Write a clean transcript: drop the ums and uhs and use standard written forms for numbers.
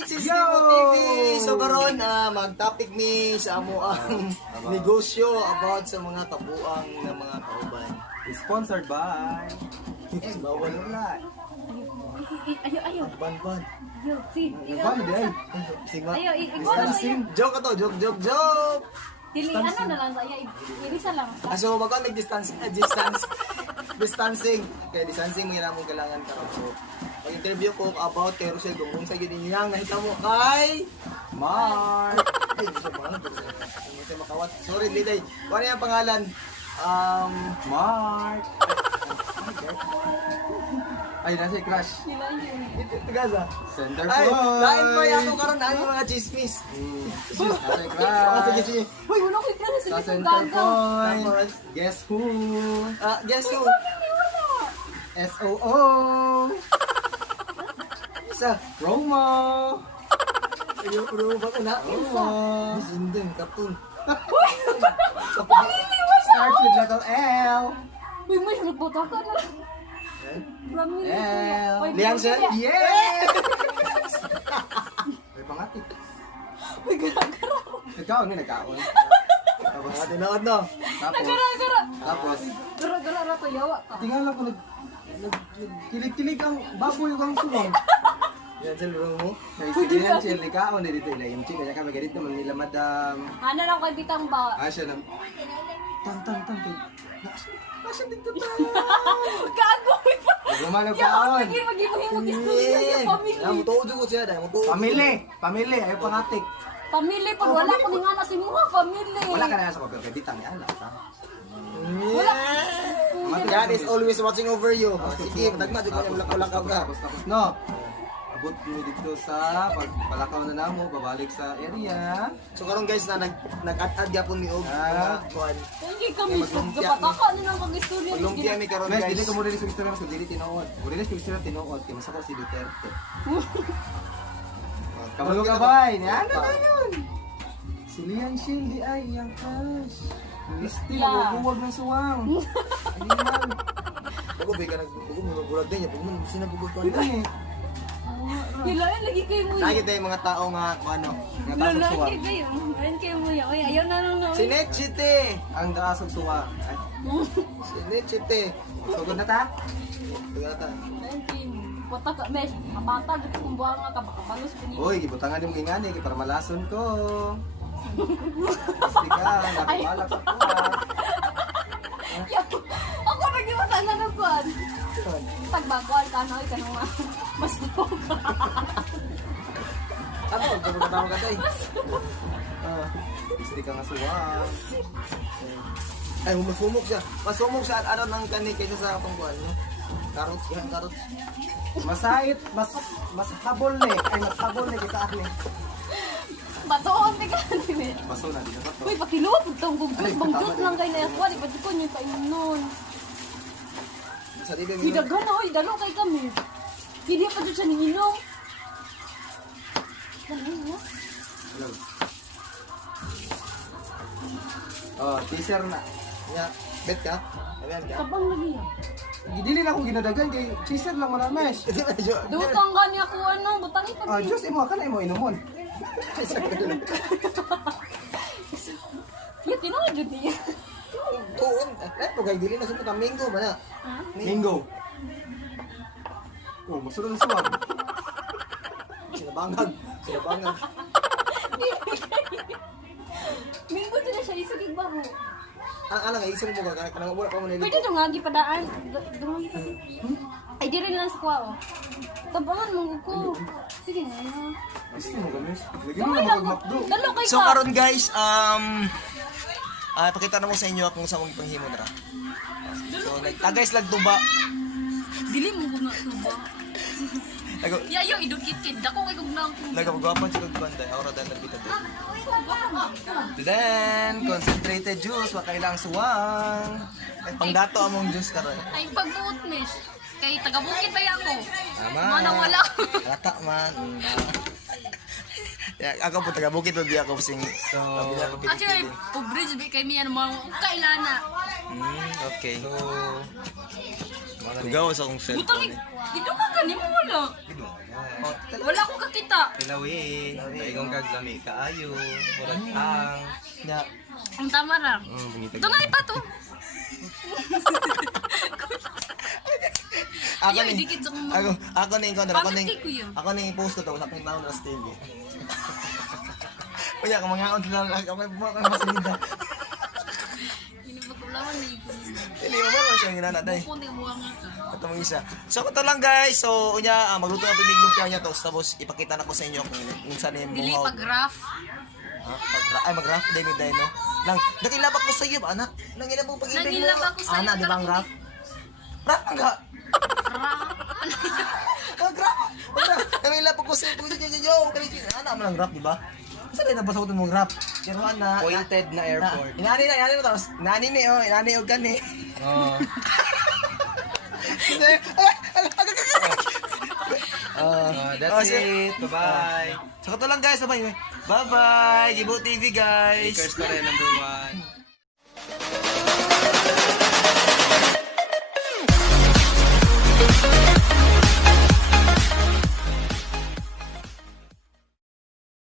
Sistemo TV! So karon mag-topic mi sa amo ang negosyo about sa mga kabuang ng mga kauban. Sponsored by Bawal wala. Ayo. ban. Ayo, si. Paano di ay? Sigma. Ayo, ikaw na sa iyo. Joke to, joke. Dili, ano na lang sa iyo. Irisa lang sa. So baka may distancing. Kaya distancing mo yun kailangan karon. So pag-interview ko about kay Rosel kung sa gid niyang nakita mo kay Mark. Ay, gusto ba? Hindi tayo makawat. Sorry, Liday. Ano yung pangalan? Mark. Ay, nasa crush. Gaza. Center Ay, point. lain pa yan ako karon ang mga chismis. Nasa Sige, crush. sige. Uy, wala ko ikla sa Sa iyo center gaga. point. Tapos, Guess who? guess who? SOO. Isa. Romo. Ayaw, bro, bako na. Romo. Sindeng, kapun. Starts with letter L. Uy, may nagboto ka na. Ramil. L. Liang siya? Yeah! May pangatik. Uy, gara-gara. Ikaw, ano nagkaon? Tapos, Mga tinood, no? Gara-gara. tapos, Gara-gara ra ko yawa ka. tingnan lang ko kilig-kilig ang baboy kang sulong. Yan sa luro mo. Sige yan, chill ikaw, hindi dito ilayim chick. Kaya kami ganito, manila madam. Ano lang kay bitang ba? Siya nang, tang. Nasa dito tayo. Gago. Gumanap Ya, kaon. mag-imuhin mag-istorya yung family. Yan, mutuod ko siya. Dahil mutuod. Pamili, ayaw pangatik. Family pa wala ko ning ana si mga family. Wala ka na sa papel, kaya bitang yan, ta. God is always watching over you. Sige, matagma. Sige, mulak-mulakaw ka. Tapos, no. Abot mo dito sa pagpalakaw na namo, babalik sa area. So karon guys na nag-add gyapon mi og Ah. kuan. Hindi kami kapataka ni nang pag-istorya ni Lumpia mi karon Guys, guys. dili ko mo rin sa Instagram so dili tinuod. Mo rin sa Instagram tinuod kay masako si Duterte. Kabalo ka bay, yan na yun. Si Lian Shil di ay iyang crush. Listi Yeah. huwag ng suwang. Aliman. Ako ba ka nagbugo mo bulag din ya, pag mo sinabugod ko. Dili. Hilain lagi kayo mo. Lagi tayo mga tao nga ano. Nga tasog Lalaki suwang. kayo. Ayun kayo mo ya. Oy, ayaw na lang na. Si Nechite. Ang daasog suwang. Ay, Si Nechite. sugod na ta. Tugata. Ayun kayo mo. Pata ka, mes. Kapata, dito kung buha nga ka. Baka balos ko niya. Uy, gibutangan yung gingani kay para malason ko. Listi ka, nakumalak sa kuwan. Ako nag-iwasan na ng kuwan. Tagbakuan ka na. Ay, kanong mas daw ka. Ano, katawa ka tay. Listi ka nga suwang. Ay, humusumok siya. Masumok siya at araw ng kanik kaysa sa pangkuan, no? Carrots, yan, carrots. Masait, mas habol ni. Ay, mas habol ni kita akin. Batoon, tiga. Baso na, di na bato. Uy, pakilot. Itong gugtos. Ay, Bangjot tama lang kayo na yakwa. Di ba ko niyo kainom nun. Sa di ba Di dagan na. Uy, dalo kay kami. Hindi pa doon siya ninginom. Dalo mo. Hello. Oh, teaser na. Nya, bet ka? Ayan ka. Kabang lagi yan. Dili na akong ginadagan kay teaser lang manames. Di ba, Jo? Dutang ka niya ko ano. Butangin pa Ah, niya. Diyos, imo ka na imo inumon. Yan, kinaka dyan niya. Tuon. Eh, pagay dili na sa Minggo ba na? Mingo. Oh, masulong suwag. Sinabangag. Minggo dyan na siya. Isagig baro. Ano nga, isang mo ka, kanang wala pa mo nilito. Pwede doon nga, gipadaan. Doon nga. Ay, di rin lang sa kwa, oh. Tabangan mo ko. Sige nga, ano. Gusto mo gamis? Lagi mo Gamay na lang ko. magmakdo. Dalo kay So ka. karon guys, pakita na mo sa inyo kung sa mong ipanghimo dira. So nagtagay lag tuba. Dili mo ko nga ito ba? Lago Yayo, idukit-kit. Dako kay kong naong kong. gwapan sa kagwanda, aura dan nabita din. Then concentrated juice, wa kailang suwang. Ay pangdato among juice karon. Ay, pagbuot, miss. Kay taga-bukit tayo ako. Tama. Mana wala. Rata man. Ya, ako po taga bukid di ako sing. So, Actually, pag bridge di kay miyan mga kailana. okay. So, Gawa sa akong Butang cellphone. dito ka kanimo wala. Wala ko kakita. Lawi. Kaigong kaglami kaayo. Murag ang. Nya. Ang tama ra. Bungitag. Dungay pa to. Ako Yo, ni. dikit sa mga. Ako ni ko ako ni. Pangit ko yun. Ako ni post ko to sa aking taon na still. Kuya, kung mga on sila ako may bumak ang masalida. Pinapagulawan na ito. Dili mo ba siya ginana day. Kung di mo nga ka. Ito mong isa. So ito lang guys. So unya magluto ang pimiglog kaya niya to tapos ipakita na ko sa inyo kung saan yung Dili buhaw. pag graph. Ay mag-graph day mi day no. Lang nakilabak ko sa iyo ana. Nangilabak pag ibig mo. Nangilabak ko sa'yo, Ana di bang pero graph? Graph nga. Graph. Nangilabak ko sa iyo. Ana man ang graph di ba? Saan na nabasa ko itong graph? Pero ana. Pointed na airport. Inani mo tapos. Inani ni oh. Inani o gani. Oh. That's it. Bye-bye. So ito lang guys, bye-bye. Bye-bye. Gibo TV guys. Lakers pa rin number 1.